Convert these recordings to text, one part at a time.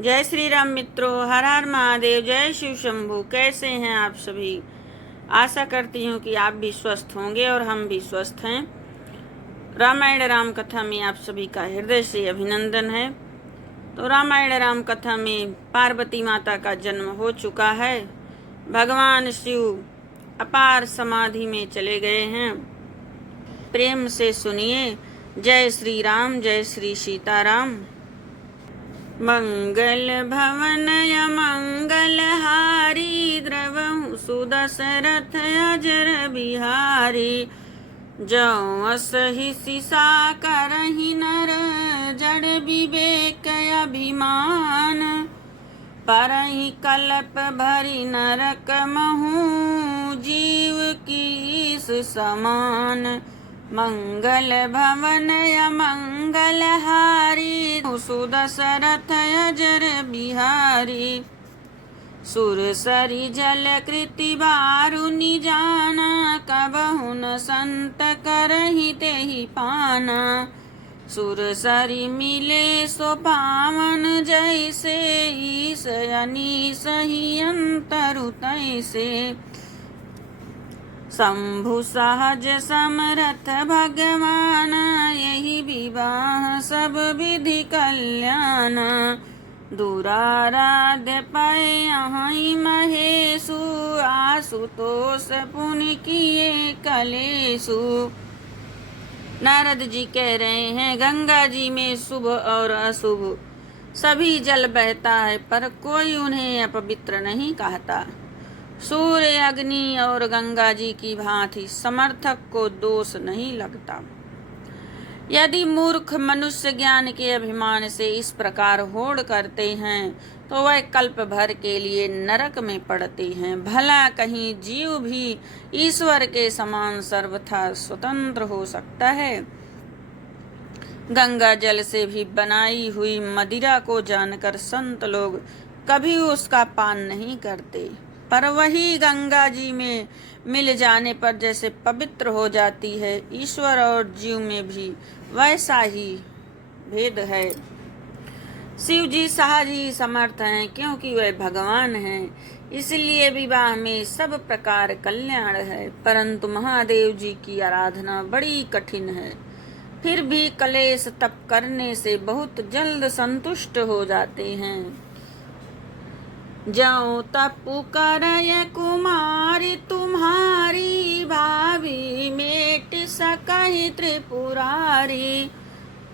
जय श्री राम मित्रों, हर हर महादेव, जय शिव शंभू। कैसे हैं आप सभी? आशा करती हूँ कि आप भी स्वस्थ होंगे और हम भी स्वस्थ हैं। रामायण राम कथा में आप सभी का हृदय से अभिनंदन है। तो रामायण राम कथा में पार्वती माता का जन्म हो चुका है। भगवान शिव अपार समाधि में चले गए हैं। प्रेम से सुनिए। जय श्री राम, जय श्री सीताराम। मंगल भवन मंगल हारी, द्रवहु सुदशरथ अजर बिहारी। जौ सही सिसा करहि नर, जड़ विवेक अभिमान। परहि कल्प भरि नरक महु, जीव कीस समान। मंगल भवन मंगल हारी, सुदशरथ अजर बिहारी। सुरसरी जल कृति बारु निजाना, कबहु न संत करहि तेहि पाना। सुरसरी मिले सो पावन, जैसे ईस अनीस ही अंतरु तैसे। शंभु सहज समरथ भगवान, यही विवाह सब विधि कल्याण। दुराराध्य पै अहि महेशु, आशुतोष पुनि किए कलेशु। नारद जी कह रहे हैं, गंगा जी में शुभ और अशुभ सभी जल बहता है, पर कोई उन्हें अपवित्र नहीं कहता। सूर्य, अग्नि और गंगा जी की भांति समर्थक को दोष नहीं लगता। यदि मूर्ख मनुष्य ज्ञान के अभिमान से इस प्रकार होड़ करते हैं, तो वह कल्प भर के लिए नरक में पड़ते हैं। भला कहीं जीव भी ईश्वर के समान सर्वथा स्वतंत्र हो सकता है? गंगा जल से भी बनाई हुई मदिरा को जानकर संत लोग कभी उसका पान नहीं करते, पर वही गंगा जी में मिल जाने पर जैसे पवित्र हो जाती है, ईश्वर और जीव में भी वैसा ही भेद है। शिव जी सहज ही समर्थ हैं, क्योंकि वह भगवान हैं। इसलिए विवाह में सब प्रकार कल्याण है, परंतु महादेव जी की आराधना बड़ी कठिन है। फिर भी कलेश तप करने से बहुत जल्द संतुष्ट हो जाते हैं। जौ तपु करय कुमारी, तुम्हारी भावी मेट सकहि त्रिपुरारी।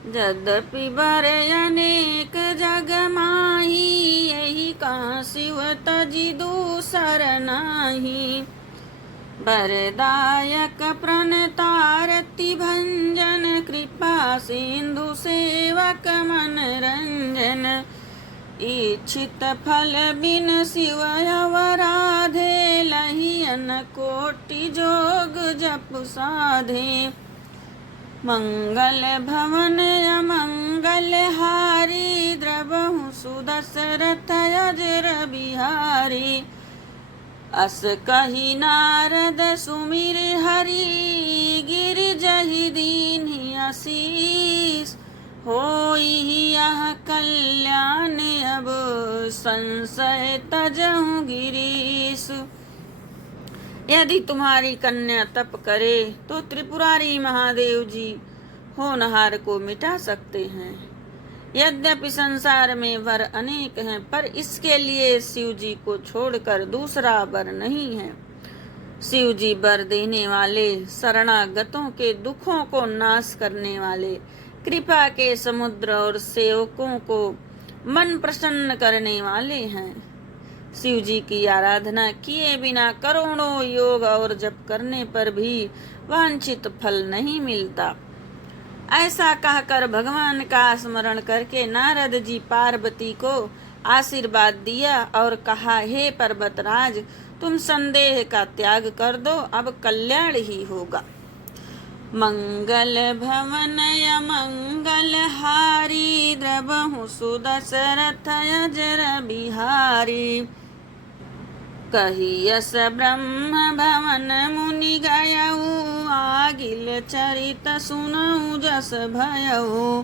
यद्यपि बर अनेक जग माही, यही का शिव तजि दूसर नाही। वरदायक प्रणतारति भंजन, कृपा सिंधु सेवक मन रंजन। इच्छित फल बिन शिव अवराधे, लहियन कोटि जोग जप साधे। मंगल भवन अमंगल हारी, द्रवहु सुदशरथ अजर बिहारी। अस कही नारद सुमिर हरि, गिर जहि दीन्हि आशीष। होई यह कल्याण अब, संशय तजहु गिरीश। यदि तुम्हारी कन्या तप करे, तो त्रिपुरारी महादेव जी होनहार को मिटा सकते हैं। यद्यपि संसार में वर अनेक हैं, पर इसके लिए शिव जी को छोड़कर दूसरा वर नहीं है। शिव जी वर देने वाले, शरणागतों के दुखों को नाश करने वाले, कृपा के समुद्र और सेवकों को मन प्रसन्न करने वाले हैं। शिव जी की आराधना किए बिना करोड़ों योग और जप करने पर भी वांछित फल नहीं मिलता। ऐसा कहकर भगवान का स्मरण करके नारद जी पार्वती को आशीर्वाद दिया और कहा, हे पर्वतराज, तुम संदेह का त्याग कर दो, अब कल्याण ही होगा। मंगल भवन मंगल हारी, द्रवहु सुदशरथ अजर बिहारी। कहियस ब्रह्म भवन मुनि गयऊ, आगिल चरित सुनऊ जस भयऊ।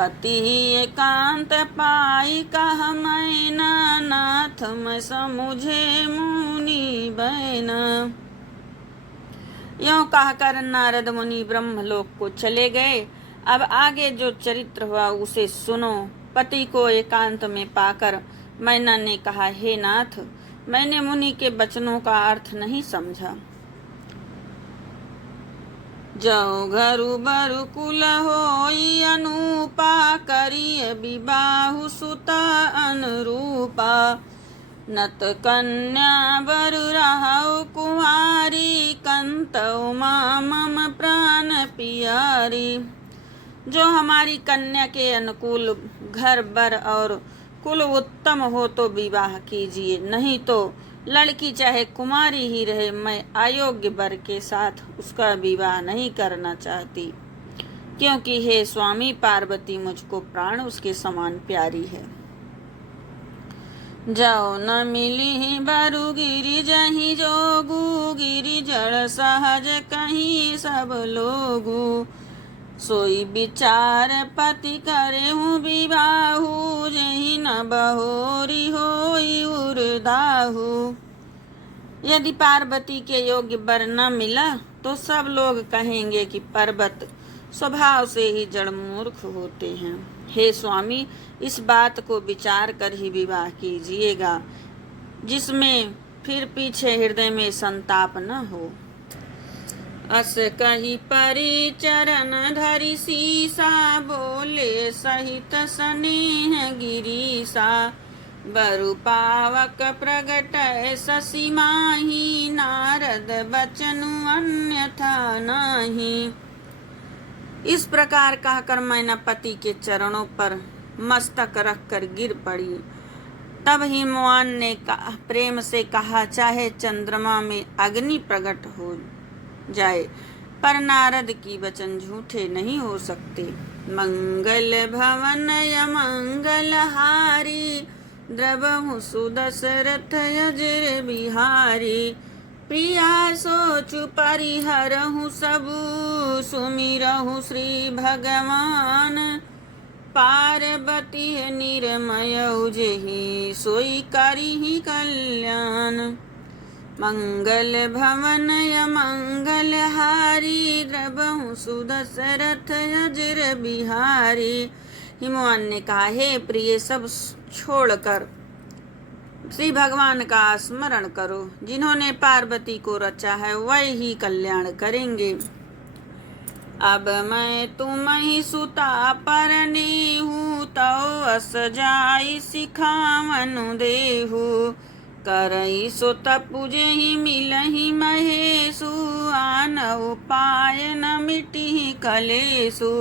पति एकांत पाई कह मैना, नाथ मैं समुझे मुनि बैना। यों कहकर नारद मुनि ब्रह्मलोक को चले गए। अब आगे जो चरित्र हुआ उसे सुनो। पति को एकांत में पाकर मैना ने कहा, हे नाथ, मैंने मुनि के वचनों का अर्थ नहीं समझा। जो घरु बरु कुल होई अनुपा, करिय विबाहु सुता अनुरूपा। नत कन्या बरु रहु कुमारी, कंत उमा मम प्राण पियारी। जो हमारी कन्या के अनुकूल घर बर और कुल उत्तम हो तो विवाह कीजिए, नहीं तो लड़की चाहे कुमारी ही रहे, मैं अयोग्य वर के साथ उसका विवाह नहीं करना चाहती, क्योंकि हे स्वामी पार्वती मुझको प्राण उसके समान प्यारी है। जाओ न मिली बरु गिरि जही जोगु, गिरि जड़ सहज कहीं सब लोगु। सोई विचार पति करे हूँ विबाहु, जही न बहोरी होई उर्दाहु। यदि पार्वती के योग्य वर न मिला तो सब लोग कहेंगे कि पर्वत स्वभाव से ही जड़ मूर्ख होते हैं। हे स्वामी, इस बात को विचार कर ही विवाह कीजिएगा, जिसमें फिर पीछे हृदय में संताप न हो। अस कही परि चरण धरि सीसा, बोले सहित स्नेह गिरीसा। बरु पावक प्रगट शशि माही, नारद बचनु अन्यथा नाही। इस प्रकार कहकर मैना पति के चरणों पर मस्तक रखकर गिर पड़ी। तब हिमवान ने प्रेम से कहा, चाहे चंद्रमा में अग्नि प्रकट हो जाए, पर नारद की वचन झूठे नहीं हो सकते। मंगल भवन मंगल हारी, द्रवहु सुदशरथ अजर बिहारी। प्रिया सोचु परिहरहु सबु, सुमिरहु श्री भगवान। पार्वती निर्मय जेहि, सोई करिहि कल्याण। मंगल भवन मंगल हारी, द्रवहु सुदशरथ अजर बिहारी। हिमवान ने कहा, हे प्रिय, सब छोड़कर श्री भगवान का स्मरण करो। जिन्होंने पार्वती को रचा है वही ही कल्याण करेंगे। अब मैं तुम ही सुता परनेहु, तो अस जाई सिखावनु देहु। करई सो तपुजे ही मिलहि महेशु, आन उपाय न मिटि कलेशु।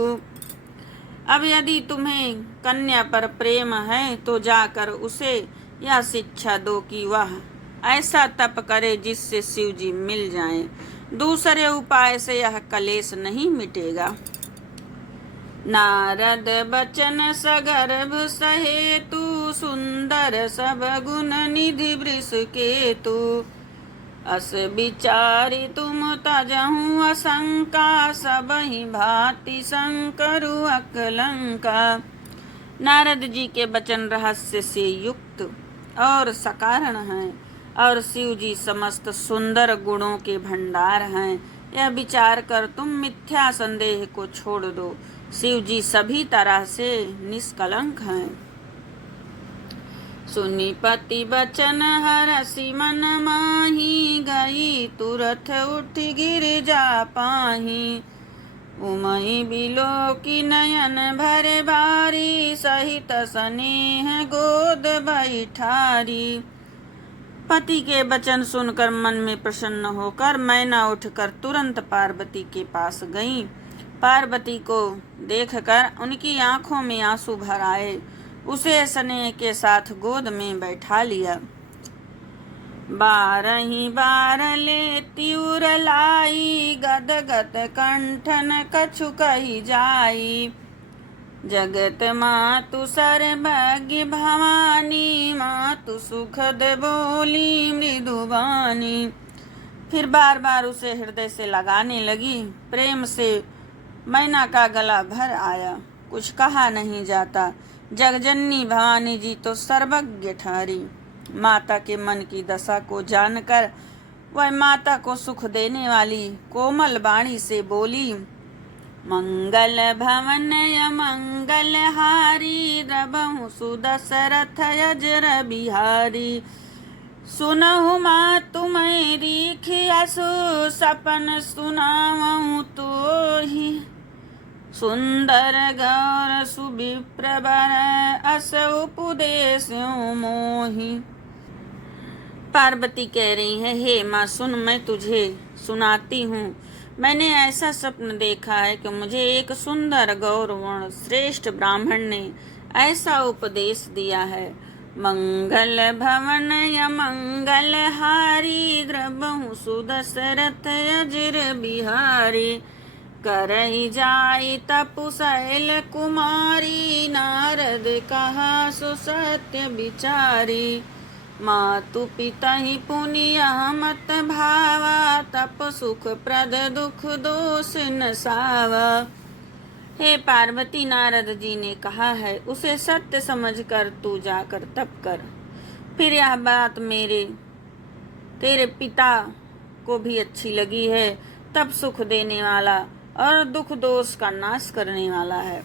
अब यदि तुम्हें कन्या पर प्रेम है तो जाकर उसे यह शिक्षा दो कि वह ऐसा तप करे जिससे शिव जी मिल जाएं। दूसरे उपाय से यह कलेश नहीं मिटेगा। नारद बचन सगर्भ सहेतु, सुंदर सब गुण निधि वृष केतु। अस विचारी तुम तजहु असंका, सबहि भांति शंकरु अकलंका। नारद जी के वचन रहस्य से युक्त और सकारण हैं, और शिव जी समस्त सुंदर गुणों के भंडार हैं। यह विचार कर तुम मिथ्या संदेह को छोड़ दो। शिव जी सभी तरह से निष्कलंक हैं। सुनि पति बचन हरषि मन माही, गई तुरथ उठ गिर जा पाही। उमई बिलोकी नयन भरे बारी, सहित स्नेह गोद बैठारी। पति के वचन सुनकर मन में प्रसन्न होकर मैना उठकर तुरंत पार्वती के पास गई। पार्वती को देखकर उनकी आंखों में आंसू भर आए। उसे स्नेह के साथ गोद में बैठा लिया। बारही बार लेती उर लाई, गद गद कंठन कछु कही जाई। जगत मातु सर्वज्ञ भवानी, मातु सुखद बोली मृदुबानी। फिर बार बार उसे हृदय से लगाने लगी। प्रेम से मैना का गला भर आया। कुछ कहा नहीं जाता। जगजननी भवानी जी तो सर्वज्ञ ठहरी। माता के मन की दशा को जानकर वह माता को सुख देने वाली कोमल वाणी से बोली, मंगल भवन मंगल हारी, द्रवहु सुदशरथ अजर बिहारी। सुनहु माँ तुम्हारी खियासु, सपन सुनावहु तोहि। सुंदर गौर सुविप्र बर, अस उपदेशु मोहि। पार्वती कह रही है, हे माँ सुन, मैं तुझे सुनाती हूँ। मैंने ऐसा स्वप्न देखा है कि मुझे एक सुंदर गौरवर्ण श्रेष्ठ ब्राह्मण ने ऐसा उपदेश दिया है, मंगल भवन या मंगल हारी, द्रवहु सुदशरथ अजर बिहारी। करहि जाई तपु शैल कुमारी, नारद कहा सो सत्य विचारी। मातु पिता ही पुनिय मत भावा, तप सुख प्रद दुख दोष न सावा। हे पार्वती, नारद जी ने कहा है उसे सत्य समझकर तू जाकर तप कर। फिर यह बात तेरे पिता को भी अच्छी लगी है। तप सुख देने वाला और दुख दोष का नाश करने वाला है।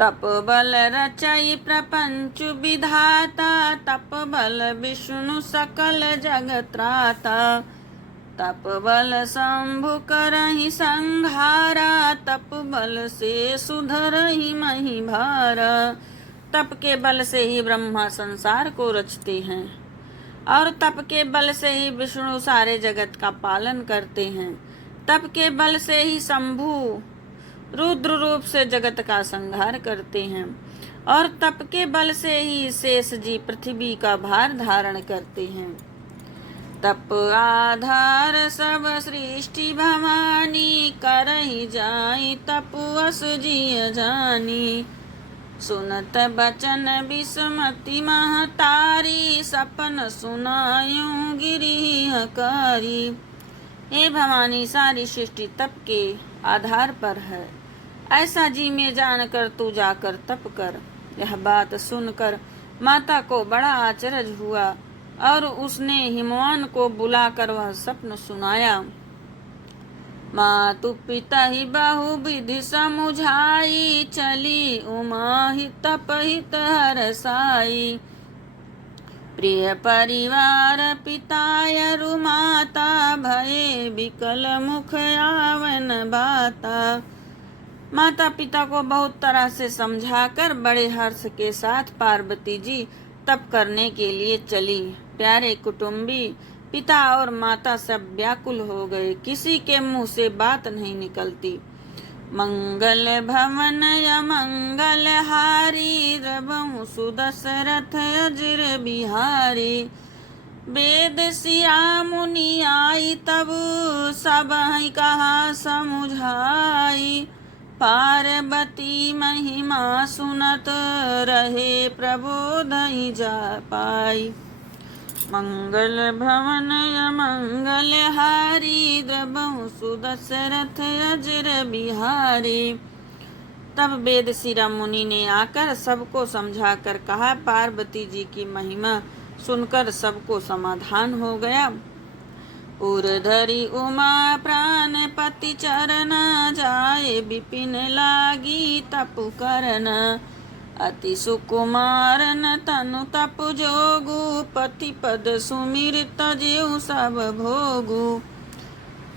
तप बल रचई प्रपंच विधाता, तप बल विष्णु सकल जगत्राता। तप बल शंभु करहि संहारा, तप बल से सुधरहि मही भारा। तप के बल से ही ब्रह्मा संसार को रचते हैं और तप के बल से ही विष्णु सारे जगत का पालन करते हैं। तप के बल से ही शंभु रुद्र रूप से जगत का संहार करते हैं और तप के बल से ही शेष जी पृथ्वी का भार धारण करते हैं। तप आधार सब सृष्टि भवानी, करहि जाई तपवस जिय जानी। सुनत बचन विस्मति महतारी, सपन सुनायूं गिरिह कारी। हे भवानी, सारी सृष्टि तप के आधार पर है, ऐसा जी में जानकर तू जाकर तप कर। यह बात सुनकर माता को बड़ा आश्चर्य हुआ और उसने हिमवान को बुलाकर वह स्वप्न सुनाया। मातु पिता ही बहु विधि समुझाई, चली उमा ही तप हित हरसाई। प्रिय परिवार पितायरु माता, भये विकल मुख आवन बाता। माता पिता को बहुत तरह से समझाकर बड़े हर्ष के साथ पार्वती जी तप करने के लिए चली। प्यारे कुटुंबी, पिता और माता सब व्याकुल हो गए, किसी के मुंह से बात नहीं निकलती। मंगल भवन या मंगल हारी, द्रवहु सुदशरथ अजर बिहारी। वेद सिया मुनि आई तब, सब कहा समुझाई। पार्वती महिमा सुनत, रहे प्रबोधई जा पाई। मंगल भवन या मंगल हारी, द्रवहु सुदशरथ अजर बिहारी। तब वेद शिरा मुनि ने आकर सबको समझाकर कहा, पार्वती जी की महिमा सुनकर सबको समाधान हो गया। उर्धरी उमा प्राण पति चरण, जाए विपिन लागी तप करन। अति सुकुमारन तनु तप जोगु, पति पद सुमिर तजेउ सब भोगु।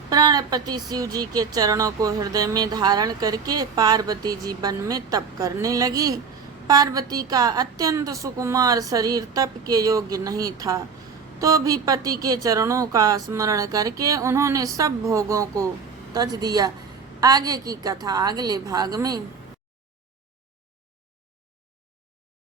प्राणपति शिव जी के चरणों को हृदय में धारण करके पार्वती जी वन में तप करने लगी। पार्वती का अत्यंत सुकुमार शरीर तप के योग्य नहीं था, तो भी पति के चरणों का स्मरण करके उन्होंने सब भोगों को तज दिया। आगे की कथा अगले भाग में।